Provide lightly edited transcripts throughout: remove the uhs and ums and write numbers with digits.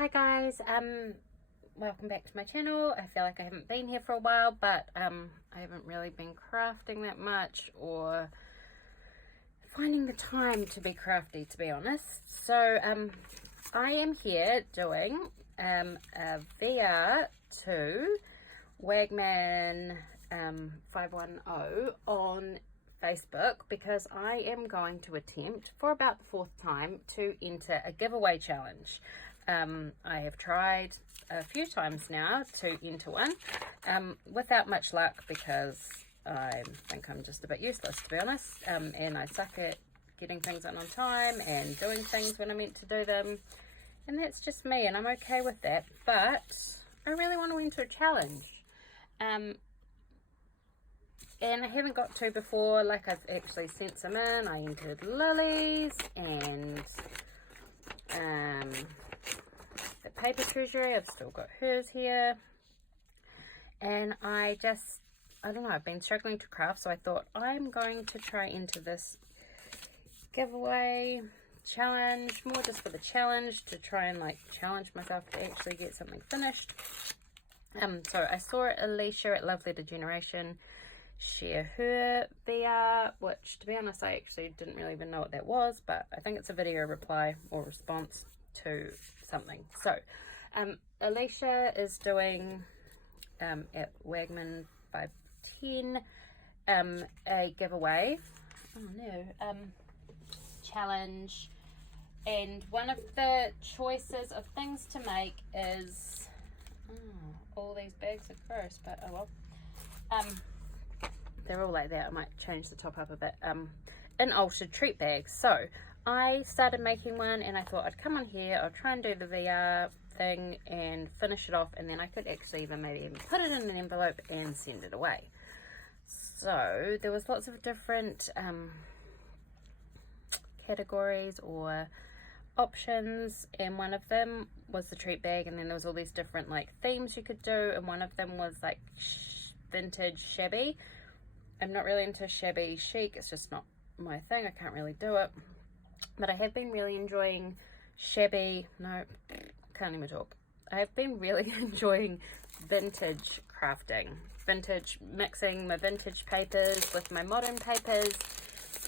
Hi guys, welcome back to my channel. I feel like I haven't been here for a while, but I haven't really been crafting that much or finding the time to be crafty, to be honest. So I am here doing a VR to Wagman510 on Facebook because I am going to attempt for about the fourth time to enter a giveaway challenge. I have tried a few times now to enter one without much luck because I think I'm just a bit useless, to be honest, and I suck at getting things on time and doing things when I meant to do them, and that's just me, and I'm okay with that. But I really want to enter a challenge, and I haven't got to before. Like, I've actually sent some in. I entered Lily's and the paper treasury. I've still got hers here, and I don't know, I've been struggling to craft, so I thought I'm going to try into this giveaway challenge, more just for the challenge, to try and like challenge myself to actually get something finished. So I saw Elisha at Lovely Degeneration share her VR, which, to be honest, I actually didn't really even know what that was, but I think it's a video reply or response to something. So Elisha is doing at Wagman510 a giveaway, challenge, and one of the choices of things to make is all these bags are gross, but oh well. They're all like that. I might change the top up a bit. An altered treat bag. So I started making one, and I thought I'd come on here, I'll try and do the VR thing and finish it off, and then I could actually maybe even put it in an envelope and send it away. So there was lots of different categories or options, and one of them was the treat bag, and then there was all these different like themes you could do, and one of them was like vintage shabby. I'm not really into shabby chic, it's just not my thing, I can't really do it. But I have been really enjoying shabby, no, can't even talk. I have been really enjoying vintage crafting. Vintage, mixing my vintage papers with my modern papers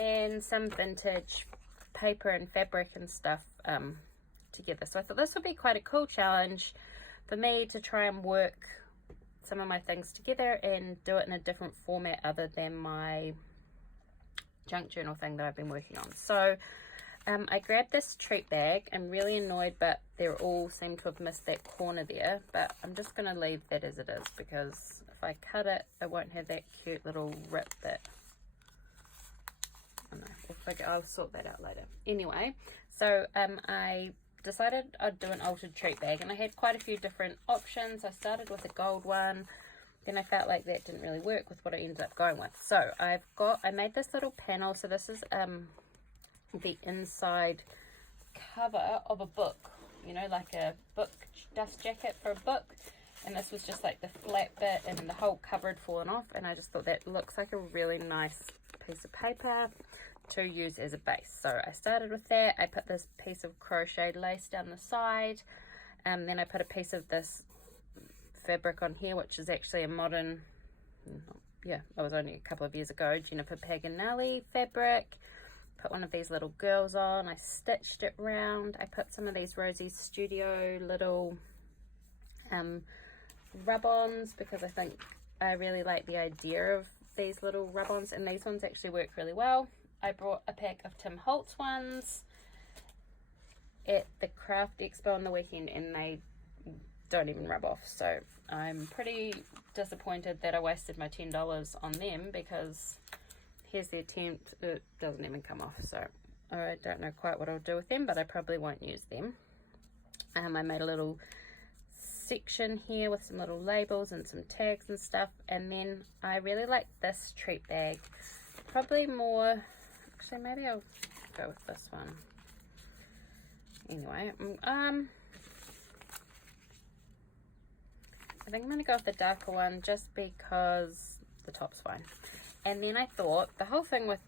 and some vintage paper and fabric and stuff together. So I thought this would be quite a cool challenge for me to try and work some of my things together and do it in a different format other than my junk journal thing that I've been working on. So I grabbed this treat bag. I'm really annoyed, but they all seem to have missed that corner there, but I'm just going to leave that as it is, because if I cut it, it won't have that cute little rip that, I don't know, I'll sort that out later. Anyway, so I decided I'd do an altered treat bag, and I had quite a few different options. I started with a gold one, then I felt like that didn't really work with what I ended up going with. So I made this little panel. So this is the inside cover of a book, you know, like a book dust jacket for a book, and this was just like the flat bit and the whole cover had fallen off, and I just thought that looks like a really nice piece of paper to use as a base. So I started with that. I put this piece of crocheted lace down the side, then I put a piece of this fabric on here, which is actually a modern, yeah, it was only a couple of years ago, Jennifer Paganelli fabric. Put one of these little girls on, I stitched it round. I put some of these Rosie Studio little rub-ons because I think I really like the idea of these little rub-ons, and these ones actually work really well. I brought a pack of Tim Holtz ones at the craft expo on the weekend, and they don't even rub off, so I'm pretty disappointed that I wasted my $10 on them, because here's the attempt, it doesn't even come off. So I don't know quite what I'll do with them, but I probably won't use them. I made a little section here with some little labels and some tags and stuff, and then I really like this treat bag, probably more, actually maybe I'll go with this one. Anyway, I think I'm going to go with the darker one just because the top's fine. And then I thought the whole thing with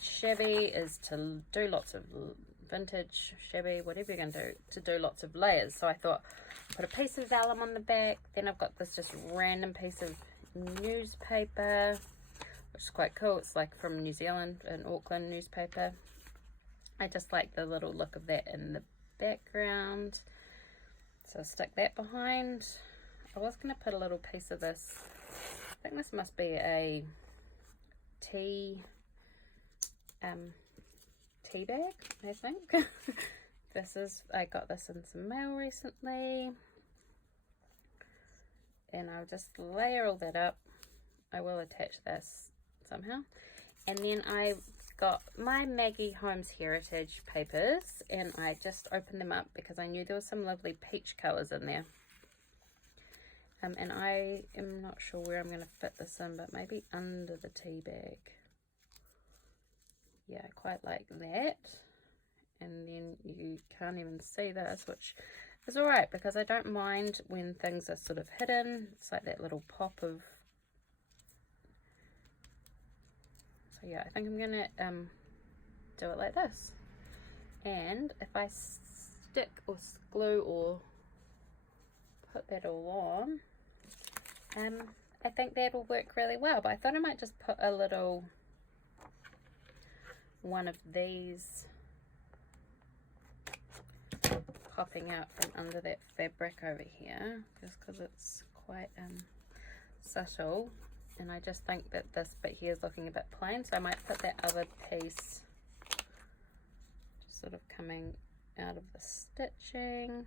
shabby is to do lots of vintage, shabby, whatever you're going to do lots of layers. So I thought, put a piece of vellum on the back. Then I've got this just random piece of newspaper, which is quite cool. It's like from New Zealand, an Auckland newspaper. I just like the little look of that in the background. So I'll stick that behind. I was going to put a little piece of this. I think this must be a tea bag, I think. I got this in some mail recently. And I'll just layer all that up. I will attach this somehow. And then I got my Maggie Holmes Heritage papers, and I just opened them up because I knew there was some lovely peach colours in there. And I am not sure where I'm going to fit this in, but maybe under the tea bag. Yeah, I quite like that. And then you can't even see this, which is alright because I don't mind when things are sort of hidden. It's like that little pop of... So yeah, I think I'm going to do it like this. And if I stick or glue or put that all on, I think that'll work really well. But I thought I might just put a little one of these popping out from under that fabric over here, just because it's quite subtle, and I just think that this bit here is looking a bit plain, so I might put that other piece just sort of coming out of the stitching.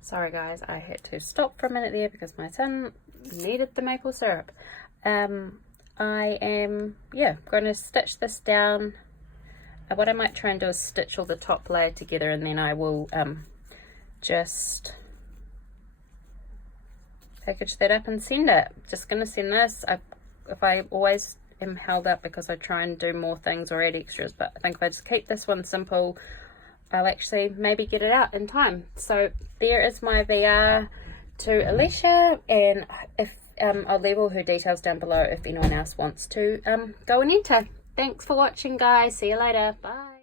Sorry guys, I had to stop for a minute there because my son needed the maple syrup. I am, going to stitch this down. What I might try and do is stitch all the top layer together, and then I will just package that up and send it. Just going to send this. If I always am held up because I try and do more things or add extras, but I think if I just keep this one simple, I'll actually maybe get it out in time. So there is my VR to Elisha, and if I'll leave all her details down below if anyone else wants to go and enter. Thanks for watching guys, see you later, bye.